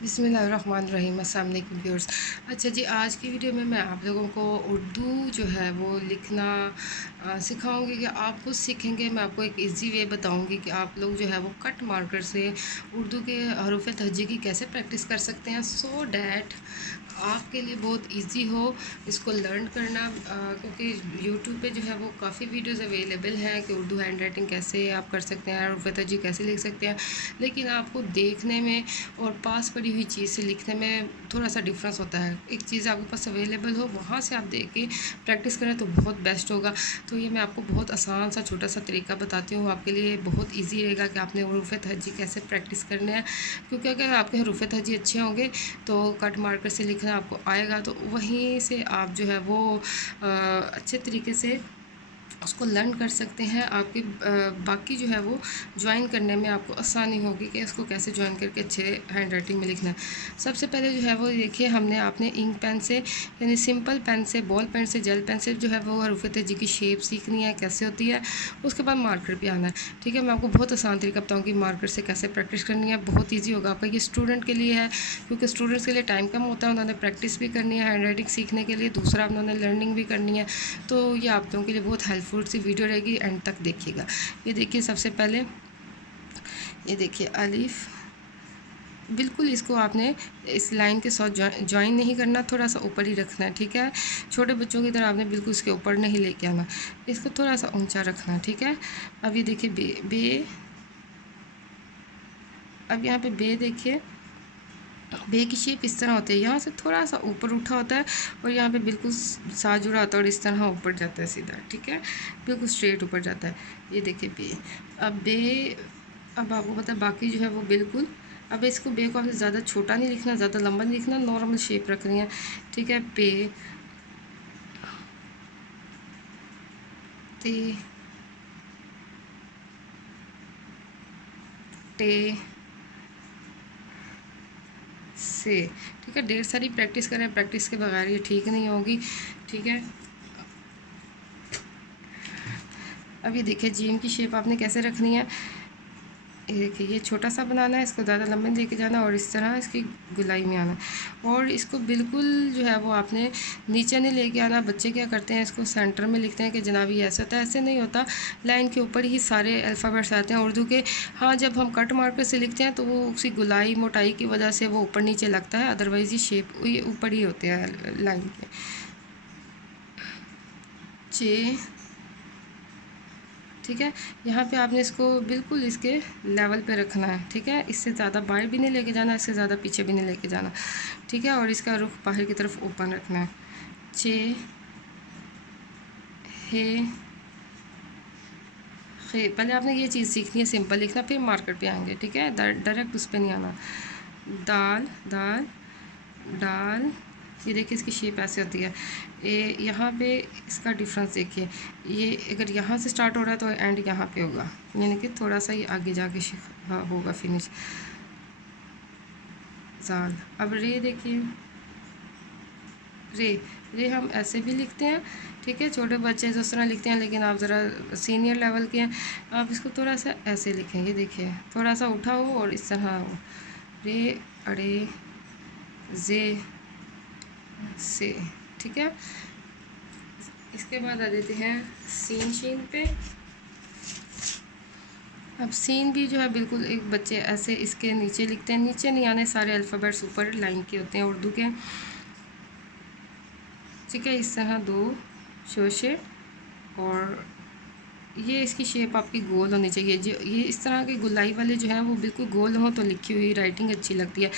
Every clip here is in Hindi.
बिस्मिल्लाहिर्रहमानिर्रहीम। अस्सलाम वालेकुम व्यूअर्स। अच्छा जी, आज की वीडियो में मैं आप लोगों को उर्दू जो है वो लिखना सिखाऊंगी कि आप खुद सीखेंगे। मैं आपको एक इजी वे बताऊंगी कि आप लोग जो है वो कट मार्कर से उर्दू के हरूफ तहज्जी की कैसे प्रैक्टिस कर सकते हैं, सो डैट आपके लिए बहुत इजी हो इसको लर्न करना। क्योंकि यूट्यूब पे जो है वो काफ़ी वीडियोस अवेलेबल हैं कि उर्दू हैंड राइटिंग कैसे आप कर सकते हैं, हरूफ तहज्जी कैसे लिख सकते हैं, लेकिन आपको देखने में और पास पड़ी हुई चीज़ से लिखने में थोड़ा सा डिफरेंस होता है। एक चीज़ आपके पास अवेलेबल हो, वहाँ से आप देख के प्रैक्टिस करें तो बहुत बेस्ट होगा। तो ये मैं आपको बहुत आसान सा छोटा सा तरीका बताती हूँ, आपके लिए बहुत ईजी रहेगा कि आपने हरूफ तहज्जी कैसे प्रैक्टिस करने हैं। क्योंकि अगर आपके हरूफ तहज्जी अच्छे होंगे तो कट मार्कर से लिखना आपको आएगा, तो वहीं से आप जो है वो अच्छे तरीके से उसको लर्न कर सकते हैं। आपकी बाकी जो है वो ज्वाइन करने में आपको आसानी होगी कि इसको कैसे ज्वाइन करके अच्छे हैंड राइटिंग में लिखना है। सबसे पहले जो है वो देखिए, आपने इंक पेन से यानी सिंपल पेन से, बॉल पेन से, जेल पेन से जो है वो हरूफ तहज्जी की शेप सीखनी है कैसे होती है। उसके बाद मार्कर पे आना है। ठीक है, मैं आपको बहुत आसान तरीका बताऊँगी मार्कर से कैसे प्रैक्टिस करनी है। बहुत ईजी होगा आपका। ये स्टूडेंट के लिए है, क्योंकि स्टूडेंट्स के लिए टाइम कम होता है, उन्होंने प्रैक्टिस भी करनी है हैंड राइटिंग सीखने के लिए, दूसरा उन्होंने लर्निंग भी करनी है। तो ये आप लोगों के लिए बहुत हेल्पफुल सी वीडियो रहेगी, एंड तक देखिएगा। ये देखिए, सबसे पहले ये देखिए अलिफ, बिल्कुल इसको आपने इस लाइन के साथ ज्वाइन नहीं करना, थोड़ा सा ऊपर ही रखना है। ठीक है, छोटे बच्चों की तरह आपने बिल्कुल इसके ऊपर नहीं लेके आना, इसको थोड़ा सा ऊंचा रखना है। ठीक है, अब ये देखिए बे बे, अब यहाँ पे बे देखिए, बे की शेप इस तरह होती है, यहाँ से थोड़ा सा ऊपर उठा होता है और यहाँ पे बिल्कुल साथ जुड़ा होता है और इस तरह ऊपर जाता है सीधा। ठीक है, बिल्कुल स्ट्रेट ऊपर जाता है। ये देखिए बे, अब बे, अब आपको पता है बाकी जो है वो बिल्कुल, अब इसको बे को आपने ज़्यादा छोटा नहीं लिखना, ज़्यादा लंबा नहीं लिखना, नॉर्मल शेप रखनी है। ठीक है, पे, ते, टे, से। ठीक है, ढेर सारी प्रैक्टिस करें, प्रैक्टिस के बगैर ये ठीक नहीं होगी। ठीक है, अब ये देखिए जीम की शेप आपने कैसे रखनी है। ये देखिए, ये छोटा सा बनाना है, इसको ज़्यादा लंबे लेके जाना और इस तरह इसकी गुलाई में आना, और इसको बिल्कुल जो है वो आपने नीचे नहीं लेके आना। बच्चे क्या करते हैं, इसको सेंटर में लिखते हैं कि जनाब ये ऐसा होता है, ऐसे नहीं होता। लाइन के ऊपर ही सारे अल्फ़ाबेट्स आते हैं उर्दू के। हाँ, जब हम कट मार्कर से लिखते हैं तो वो उसी गुलाई मोटाई की वजह से वो ऊपर नीचे लगता है, अदरवाइज़ ये शेप ये ऊपर ही होते हैं लाइन के। चे, ठीक है, यहाँ पे आपने इसको बिल्कुल इसके लेवल पे रखना है। ठीक है, इससे ज़्यादा बाहर भी नहीं लेके जाना, इससे ज़्यादा पीछे भी नहीं लेके जाना। ठीक है, और इसका रुख बाहर की तरफ ओपन रखना है। चे, हे, खे, पहले आपने ये चीज़ सीखनी है सिंपल लिखना, फिर मार्कर पे आएंगे। ठीक है, डायरेक्ट उस पर नहीं आना। दाल, दाल, डाल, ये देखिए इसकी शेप ऐसे होती है। ये यहाँ पे इसका डिफरेंस देखिए, ये अगर यहाँ से स्टार्ट हो रहा है तो एंड यहाँ पे होगा, यानी कि थोड़ा सा ये आगे जाके होगा फिनिश। जाल, अब रे देखिए, रे, रे हम ऐसे भी लिखते हैं। ठीक है, छोटे बच्चे जिस तरह लिखते हैं, लेकिन आप ज़रा सीनियर लेवल के हैं, आप इसको थोड़ा सा ऐसे लिखें। ये देखिए थोड़ा सा उठा हो और इस तरह हो। रे, अड़े, जे, से। ठीक है, इसके बाद आ जाते हैं सीन शीन पे। अब सीन भी जो है बिल्कुल एक बच्चे ऐसे इसके नीचे लिखते हैं, नीचे नहीं आने, सारे अल्फ़ाबेट्स ऊपर लाइन के होते हैं उर्दू के। ठीक है, इस तरह दो शोशे, और ये इसकी शेप आपकी गोल होनी चाहिए। जो ये इस तरह के गुलाई वाले जो हैं वो बिल्कुल गोल हो तो लिखी हुई राइटिंग अच्छी लगती है,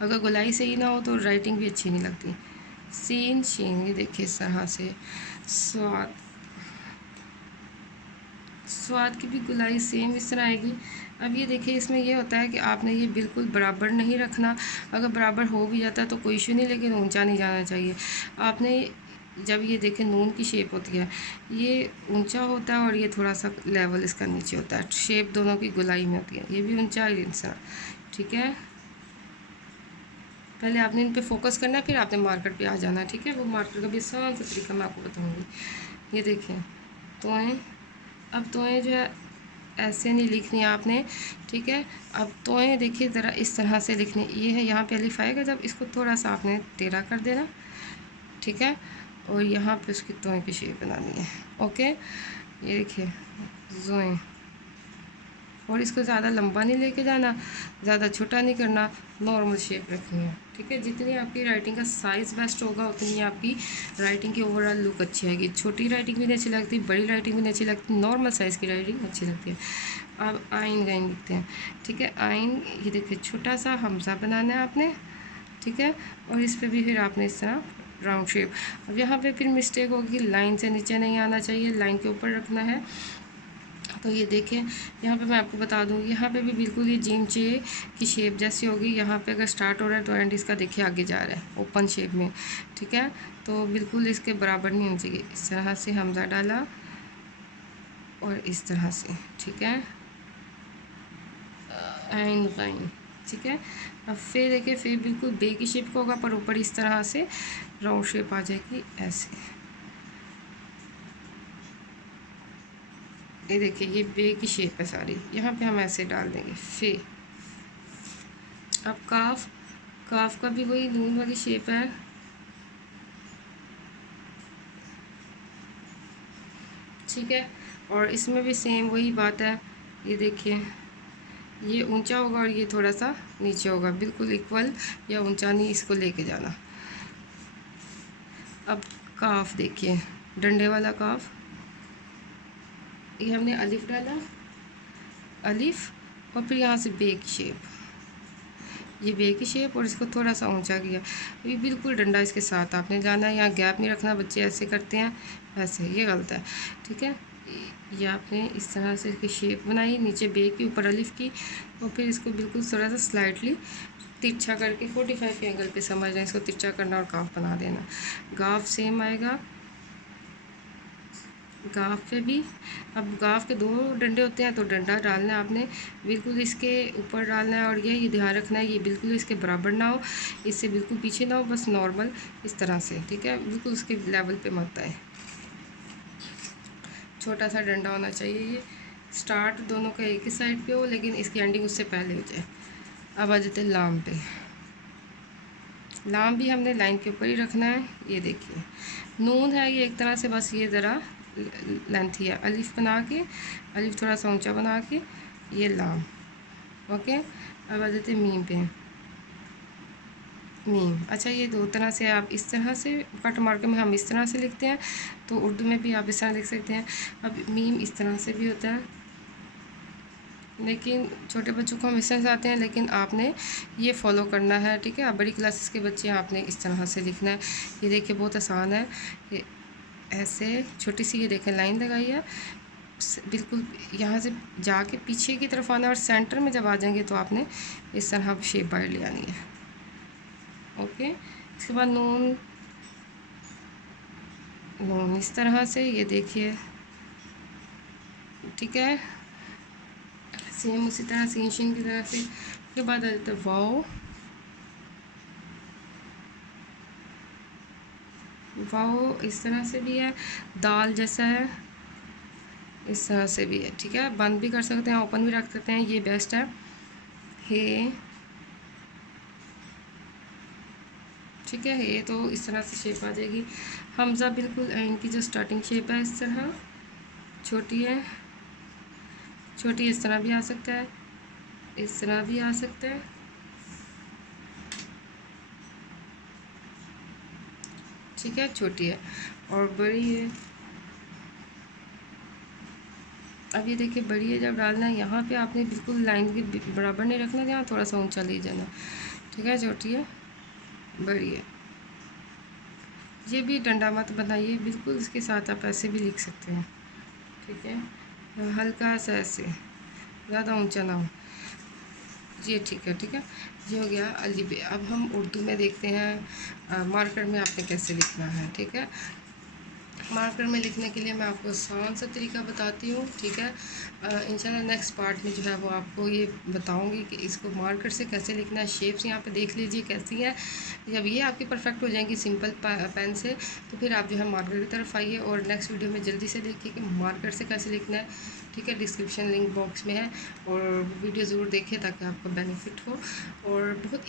अगर गुलाई सही ना हो तो राइटिंग भी अच्छी नहीं लगती। सीन शीन, ये देखिए इस तरह से। स्वाद, स्वाद की भी गुलाई सेम इस तरह आएगी। अब ये देखिए, इसमें ये होता है कि आपने ये बिल्कुल बराबर नहीं रखना, अगर बराबर हो भी जाता है तो कोई इशू नहीं, लेकिन ऊंचा नहीं जाना चाहिए। आपने जब ये देखें नून की शेप होती है, ये ऊंचा होता है और ये थोड़ा सा लेवल इसका नीचे होता है, शेप दोनों की गुलाई में होती है, ये भी ऊंचा है इंसान। ठीक है, पहले आपने इन पे फोकस करना है, फिर आपने मार्कर पे आ जाना है। ठीक है, वो मार्कर का भी आसान सा तरीका मैं आपको बताऊँगी। ये देखें तोएँ, अब तोएँ जो है ऐसे नहीं लिखनी है आपने, ठीक है। अब तोएं देखिए ज़रा इस तरह से लिखनी, ये है यहाँ पे अलिफ आएगा जब, इसको थोड़ा सा आपने टेढ़ा कर देना, ठीक है। और यहाँ पे उसकी तोएं की शेप बनानी है, ओके। ये देखिए जोएं, और इसको ज़्यादा लंबा नहीं लेके जाना, ज़्यादा छोटा नहीं करना, नॉर्मल शेप रखनी है, ठीक है। जितनी आपकी राइटिंग का साइज़ बेस्ट होगा उतनी आपकी राइटिंग की ओवरऑल लुक अच्छी आएगी। छोटी राइटिंग भी नहीं अच्छी लगती, बड़ी राइटिंग भी नहीं अच्छी लगती, नॉर्मल साइज़ की राइटिंग अच्छी लगती है। अब आइन गाइन लिखते हैं, ठीक है। आइन, ये देखिए छोटा सा हमज़ा बनाना है आपने, ठीक है। और इस पर भी फिर आपने इस तरह राउंड शेप। अब यहाँ पे फिर मिस्टेक होगी, लाइन से नीचे नहीं आना चाहिए, लाइन के ऊपर रखना है। तो ये देखिए यहाँ पे मैं आपको बता दूँ, यहाँ पे भी बिल्कुल ये जीम चे की शेप जैसी होगी। यहाँ पे अगर स्टार्ट हो रहा है तो एंड इसका देखिए आगे जा रहा है ओपन शेप में, ठीक है। तो बिल्कुल इसके बराबर नहीं होनी चाहिए। इस तरह से हमज़ा डाला और इस तरह से, ठीक है, आइन गाइन, ठीक है। अब फिर देखिए फिर बिल्कुल बे की शेप का होगा, पर ऊपर इस तरह से राउंड शेप आ जाएगी ऐसे। ये देखिए ये बे की शेप है सारी, यहाँ पे हम ऐसे डाल देंगे फे। अब काफ, काफ का भी वही नून वाली शेप है, ठीक है। और इसमें भी सेम वही बात है, ये देखिए ये ऊंचा होगा और ये थोड़ा सा नीचे होगा, बिल्कुल इक्वल या ऊंचा नहीं इसको लेके जाना। अब काफ देखिए, डंडे वाला काफ, ये हमने अलिफ डाला, अलिफ, और फिर यहाँ से बे की शेप, ये बे की शेप, और इसको थोड़ा सा ऊंचा किया। ये बिल्कुल डंडा इसके साथ आपने जाना है, यहाँ गैप नहीं रखना, बच्चे ऐसे करते हैं ऐसे, ये गलत है, ठीक है। ये आपने इस तरह से इसकी शेप बनाई, नीचे बे की ऊपर अलिफ की, और फिर इसको बिल्कुल थोड़ा सा स्लाइटली तिरछा करके 45 के एंगल पे समझ लें, इसको तिरछा करना और काफ बना देना। गाफ सेम आएगा, गाफ पे भी। अब गाफ के 2 डंडे होते हैं तो डंडा डालना है आपने, बिल्कुल इसके ऊपर डालना है, और ये ध्यान रखना है ये बिल्कुल इसके बराबर ना हो, इससे बिल्कुल पीछे ना हो, बस नॉर्मल इस तरह से, ठीक है, बिल्कुल उसके लेवल पे मत आए। छोटा सा डंडा होना चाहिए, ये स्टार्ट दोनों का एक ही साइड पे हो लेकिन इसकी एंडिंग उससे पहले हो जाए। अब आ जाते लाम पे, लाम भी हमने लाइन के ऊपर ही रखना है। ये देखिए नून है ये एक तरह से, बस ये ज़रा लेंथ है, अलिफ बना के, अलिफ थोड़ा सा ऊंचा बना के, ये लाम, ओके। अब आ जाते मीम पे, मीम, अच्छा ये 2 तरह से आप इस तरह से कट मार्कर में हम इस तरह से लिखते हैं, तो उर्दू में भी आप इस तरह लिख सकते हैं। अब मीम इस तरह से भी होता है, लेकिन छोटे बच्चों को हम इस तरह से आते हैं, लेकिन आपने ये फॉलो करना है, ठीक है। अब बड़ी क्लासेस के बच्चे आपने इस तरह से लिखना है। ये देखिए बहुत आसान है, ये ऐसे छोटी सी, ये देखें लाइन लगाई है, बिल्कुल यहाँ से जाके पीछे की तरफ आना, और सेंटर में जब आ जाएंगे तो आपने इस तरह शेप बाहर ले आनी है, ओके। इसके बाद नून, नून इस तरह से, ये देखिए, ठीक है, सेम उसी तरह सीन शीन की तरह से। उसके बाद आ जाता है वाओ, वाओ इस तरह से भी है, दाल जैसा है, इस तरह से भी है, ठीक है। बंद भी कर सकते हैं, ओपन भी रख सकते हैं, ये बेस्ट है। हे, ठीक है, हे तो इस तरह से शेप आ जाएगी। हमज़ा बिल्कुल इनकी जो स्टार्टिंग शेप है इस तरह छोटी है, छोटी इस तरह भी आ सकता है, इस तरह भी आ सकता है, ठीक है, छोटी है और बड़ी है। अब ये देखिए बड़ी है, जब डालना है यहाँ पे आपने बिल्कुल लाइन के बराबर नहीं रखना, यहाँ थोड़ा सा ऊंचा ले जाना, ठीक है। छोटी है, बड़ी है, ये भी डंडा मत बनाइए, बिल्कुल इसके साथ आप ऐसे भी लिख सकते हैं, ठीक है, हल्का सा ऐसे, ज़्यादा ऊंचा ना हो, ये ठीक है, ठीक है। ये हो गया अलिफ। अब हम उर्दू में देखते हैं मार्कर में आपने कैसे लिखना है, ठीक है। मार्कर में लिखने के लिए मैं आपको आसान सा तरीका बताती हूँ, ठीक है। इंशाल्लाह नेक्स्ट पार्ट में जो है वो आपको ये बताऊँगी कि इसको मार्कर से कैसे लिखना है। शेप्स यहाँ पे देख लीजिए कैसी है, जब ये आपकी परफेक्ट हो जाएंगी सिंपल पेन से, तो फिर आप जो है मार्कर की तरफ आइए और नेक्स्ट वीडियो में जल्दी से देखिए कि मार्कर से कैसे लिखना है। ठीक है, डिस्क्रिप्शन लिंक बॉक्स में है, और वीडियो ज़रूर देखें ताकि आपको बेनिफिट हो। और बहुत